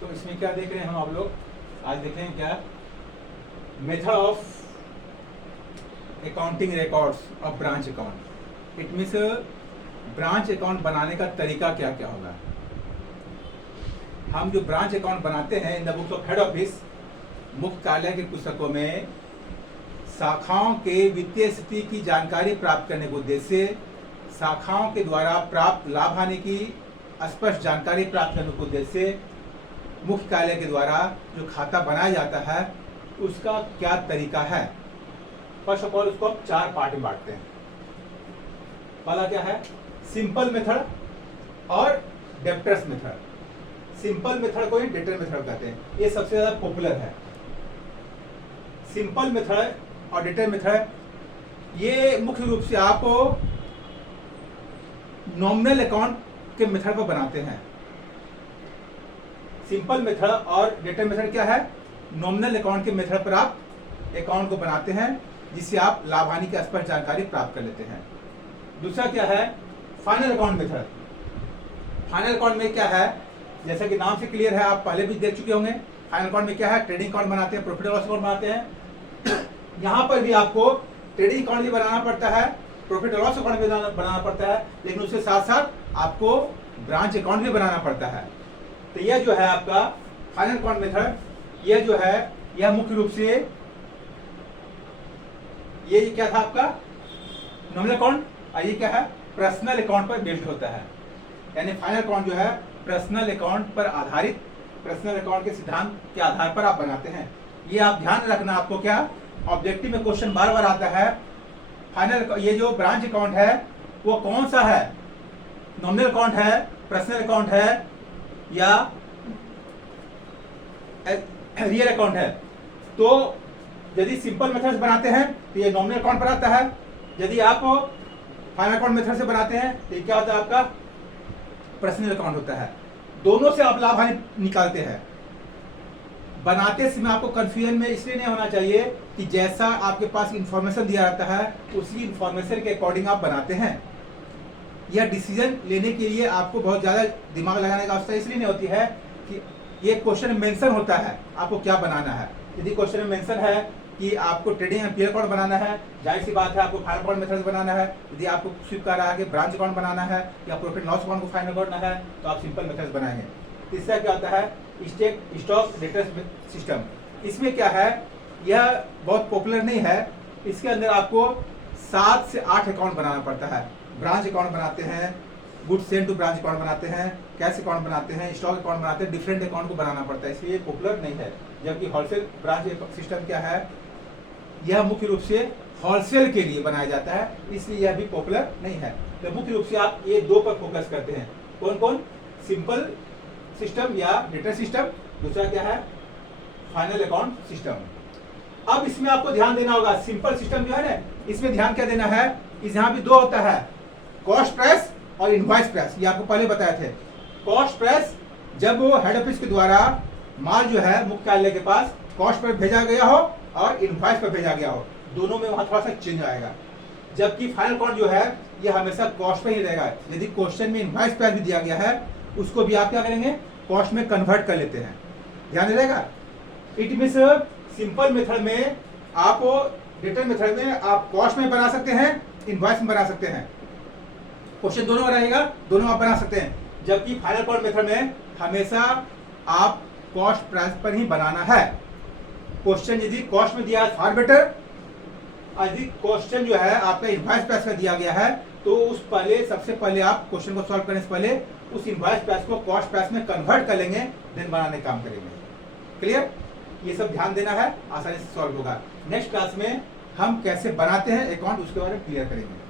तो इसमें क्या देख रहे हैं हम आप लोग, आज देख रहे हैं क्या, method of accounting records of branch account. It means branch account बनाने का तरीका क्या क्या होगा। हम जो ब्रांच अकाउंट बनाते हैं in the books of head office, मुख्य कार्यालय के पुस्तकों में शाखाओं के वित्तीय स्थिति की जानकारी प्राप्त करने के उद्देश्य से, शाखाओं के द्वारा प्राप्त लाभ हानि की स्पष्ट जानकारी प्राप्त करने के उद्देश्य से मुख्य कार्यालय के द्वारा जो खाता बनाया जाता है उसका क्या तरीका है। फर्स्ट ऑफ ऑल उसको हम 4 पार्ट में बांटते हैं। पहला क्या है, सिंपल मेथड और डेप्टर्स मेथड। सिंपल मेथड को ही डेटर मेथड कहते हैं, ये सबसे ज्यादा पॉपुलर है। सिंपल मेथड और डेटर मेथड ये मुख्य रूप से आप नॉमिनल अकाउंट के मेथड पर बनाते हैं। सिंपल मेथड और डेटर मेथड क्या है, नॉमिनल अकाउंट के मेथड पर आप अकाउंट को बनाते हैं जिससे आप लाभ हानि की स्पष्ट जानकारी प्राप्त कर लेते हैं। दूसरा क्या है, final account method. Final account में क्या है, जैसा कि नाम से क्लियर है, आप पहले भी देख चुके होंगे। फाइनल अकाउंट में क्या है, ट्रेडिंग अकाउंट बनाते हैं, प्रॉफिट एंड लॉस अकाउंट बनाते हैं। यहाँ पर भी आपको ट्रेडिंग अकाउंट भी बनाना पड़ता है, प्रॉफिट एंड लॉस अकाउंट भी बनाना पड़ता है, लेकिन उसके साथ साथ आपको ब्रांच अकाउंट भी बनाना पड़ता है। तो यह जो है आपका फाइनल अकाउंट मेथड, यह जो है यह मुख्य रूप से ये क्या था आपका नॉमिनल अकाउंट, और ये क्या है, पर्सनल अकाउंट पर बेस्ड होता है। यानी फाइनल अकाउंट जो है पर्सनल अकाउंट पर आधारित, पर्सनल अकाउंट के सिद्धांत के आधार पर आप बनाते हैं। ये आप ध्यान रखना, आपको क्या ऑब्जेक्टिव में क्वेश्चन बार बार आता है। फाइनल ये जो ब्रांच अकाउंट है वो कौन सा है, नॉमिनल अकाउंट है, पर्सनल अकाउंट है या रियल अकाउंट है। तो यदि सिंपल मेथड से बनाते हैं तो ये नॉमिनल अकाउंट पर आता है, यदि आप फाइनल अकाउंट मेथड से बनाते हैं तो ये क्या होता है, आपका पर्सनल अकाउंट होता है। दोनों से आप लाभ हानि निकालते हैं। बनाते समय आपको कंफ्यूजन में इसलिए नहीं होना चाहिए कि जैसा आपके पास इंफॉर्मेशन दिया जाता है उसी इंफॉर्मेशन के अकॉर्डिंग आप बनाते हैं। यह डिसीजन लेने के लिए आपको बहुत ज़्यादा दिमाग लगाने की आवश्यकता इसलिए नहीं होती है कि ये क्वेश्चन में मेंशन होता है आपको क्या बनाना है। यदि क्वेश्चन में मेंशन है कि आपको ट्रेडिंग एंड पीयर अकाउंट बनाना है, जाहिर सी बात है आपको फाइनल अकाउंट मेथड बनाना है। यदि आपको स्विप कर रहा है कि ब्रांच अकाउंट बनाना है या प्रॉफिट लॉस अकाउंट को फाइनल करना है तो आप सिंपल मेथड बनाएंगे। तीसरा क्या होता है, स्टॉक डेटर्स सिस्टम। इसमें क्या है, यह बहुत पॉपुलर नहीं है। इसके अंदर आपको 7 से 8 अकाउंट बनाना पड़ता है। ब्रांच अकाउंट बनाते हैं, good send to branch account बनाते हैं, कैश अकाउंट बनाते हैं, स्टॉक अकाउंट बनाते हैं, डिफरेंट अकाउंट को बनाना पड़ता है, इसलिए पॉपुलर नहीं है। जबकि होलसेल ब्रांच सिस्टम क्या है, यह मुख्य रूप से होलसेल के लिए बनाया जाता है, इसलिए यह भी पॉपुलर नहीं है। तो मुख्य रूप से आप ये 2 पर फोकस करते हैं। कौन कौन, सिंपल सिस्टम या डेटा सिस्टम, दूसरा क्या है फाइनल अकाउंट सिस्टम। अब इसमें आपको ध्यान देना होगा, सिंपल सिस्टम जो है ना, इसमें ध्यान क्या देना है, इस यहाँ भी 2 होता है, कॉस्ट प्राइस और इनवॉइस प्राइस। ये आपको पहले बताए थे। कॉस्ट प्राइस जब वो हेड ऑफिस के द्वारा माल जो है मुख्य कार्यालय के पास कॉस्ट पर भेजा गया हो और इनवॉइस पर भेजा गया हो, दोनों में वहां थोड़ा सा चेंज आएगा। जबकि फाइनल अकाउंट जो है ये हमेशा कॉस्ट पर ही रहेगा। यदि क्वेश्चन में इनवॉइस प्राइस भी दिया गया है उसको भी आप क्या करेंगे, कॉस्ट में कन्वर्ट कर लेते हैं, ध्यान रहेगा। इट मीन्स सिंपल मेथड में आप, डेटर मेथड में आप कॉस्ट में बना सकते हैं, इनवॉइस में बना सकते हैं, क्वेश्चन दोनों में रहेगा, दोनों आप बना सकते हैं। जबकि फाइनल अकाउंट मेथड में हमेशा आप कॉस्ट प्राइस पर ही बनाना है। क्वेश्चन यदि कॉस्ट में दिया है फार बेटर, यदि क्वेश्चन जो है आपका इनवॉइस प्राइस का दिया गया है तो उस पहले सबसे पहले आप क्वेश्चन को सॉल्व करने से पहले उस इनवॉइस प्राइस को कॉस्ट प्राइस में कन्वर्ट कर लेंगे, देन बनाने काम करेंगे। क्लियर, ये सब ध्यान देना है, आसानी से सॉल्व होगा। नेक्स्ट क्लास में हम कैसे बनाते हैं अकाउंट उसके बारे में क्लियर करेंगे।